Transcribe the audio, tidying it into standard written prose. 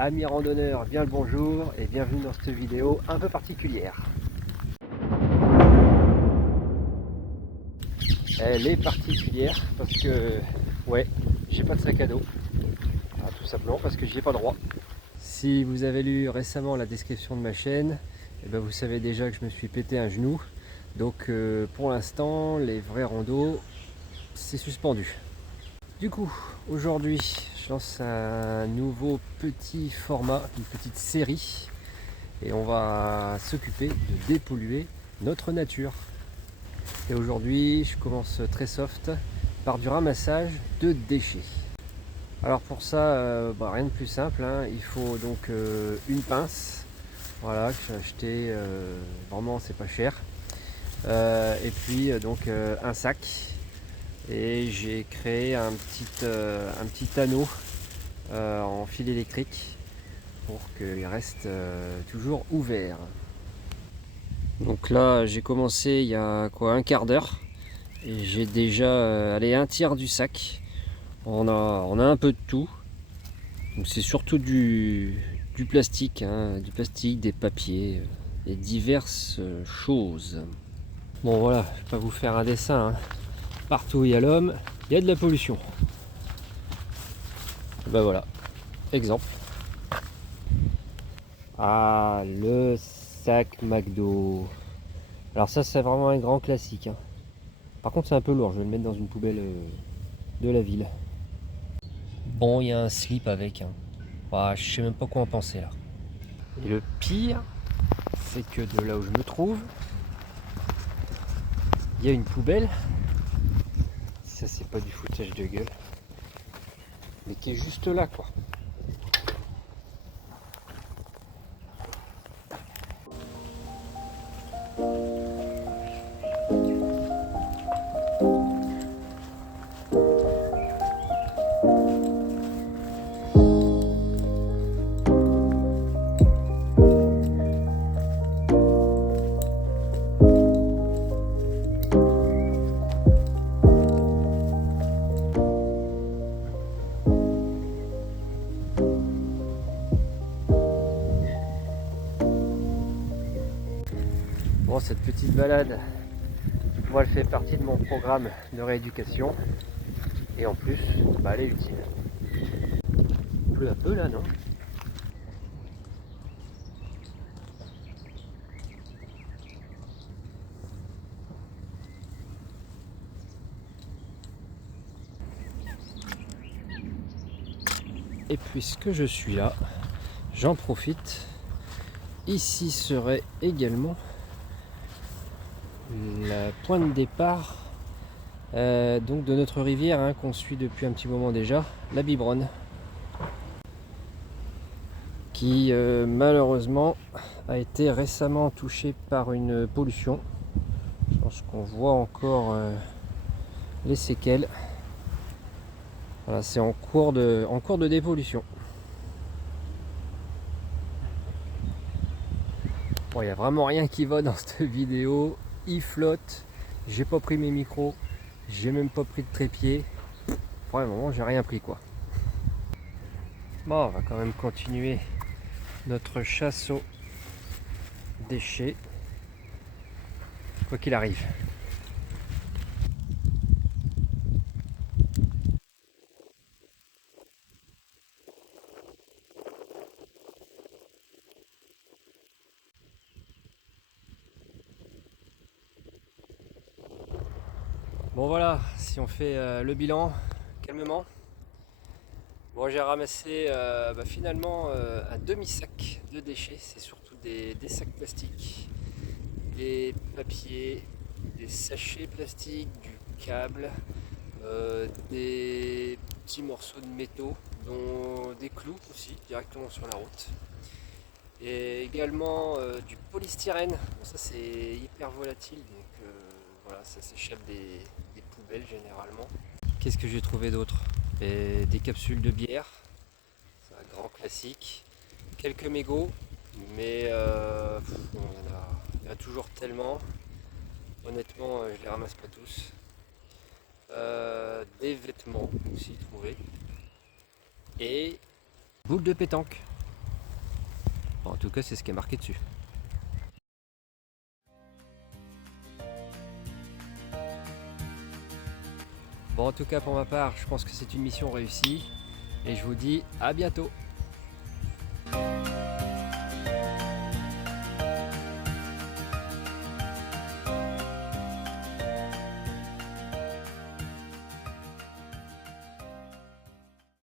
Amis randonneurs, bien le bonjour et bienvenue dans cette vidéo un peu particulière. Elle est particulière parce que, ouais, j'ai pas de sac à dos. Tout simplement parce que j'y ai pas droit. Si vous avez lu récemment la description de ma chaîne, ben vous savez déjà que je me suis pété un genou. Donc pour l'instant, les vrais randos, c'est suspendu. Du coup, aujourd'hui, je lance un nouveau petit format, une petite série. Et on va s'occuper de dépolluer notre nature. Et aujourd'hui, je commence très soft par du ramassage de déchets. Alors pour ça, rien de plus simple, hein. Il faut donc une pince, voilà, que j'ai acheté, vraiment c'est pas cher. Et puis donc un sac. Et j'ai créé un petit anneau en fil électrique pour qu'il reste toujours ouvert. Donc là j'ai commencé il y a quoi, un quart d'heure et j'ai déjà allé un tiers du sac. On a un peu de tout. Donc c'est surtout du plastique, hein, du plastique, des papiers et diverses choses. Bon voilà, je vais pas vous faire un dessin, hein. Partout où il y a l'homme, il y a de la pollution. Et ben voilà, exemple. Ah, le sac McDo. Alors ça c'est vraiment un grand classique, hein. Par contre c'est un peu lourd, je vais le mettre dans une poubelle de la ville. Bon, il y a un slip avec, hein. Je sais même pas quoi en penser là. Et le pire, c'est que de là où je me trouve, il y a une poubelle. Ça c'est pas du foutage de gueule, mais qui est juste là quoi. Bon, cette petite balade, moi elle fait partie de mon programme de rééducation et en plus elle est utile. Il pleut un peu là, non? Et puisque je suis là, j'en profite. Ici serait également la point de départ donc de notre rivière, hein, qu'on suit depuis un petit moment déjà, la Bibronne, qui malheureusement a été récemment touchée par une pollution. Je pense qu'on voit encore les séquelles. Voilà, c'est en cours de dépollution. Bon, il n'y a vraiment rien qui va dans cette vidéo. Il flotte. J'ai pas pris mes micros. J'ai même pas pris de trépied. Pour le moment, j'ai rien pris quoi. Bon, on va quand même continuer notre chasse aux déchets, quoi qu'il arrive. Bon voilà, si on fait le bilan calmement. Bon, j'ai ramassé finalement un demi-sac de déchets. C'est surtout des sacs plastiques, des papiers, des sachets plastiques, du câble, des petits morceaux de métaux, dont des clous aussi directement sur la route. Et également du polystyrène. Bon, ça c'est hyper volatile, donc voilà, ça s'échappe des poubelles généralement. Qu'est-ce que j'ai trouvé d'autre? Des capsules de bière, c'est un grand classique. Quelques mégots, mais il y en a toujours tellement. Honnêtement, je les ramasse pas tous. Des vêtements aussi trouvés. Et boules de pétanque. En tout cas, c'est ce qui est marqué dessus. Bon, en tout cas, pour ma part, je pense que c'est une mission réussie. Et je vous dis à bientôt.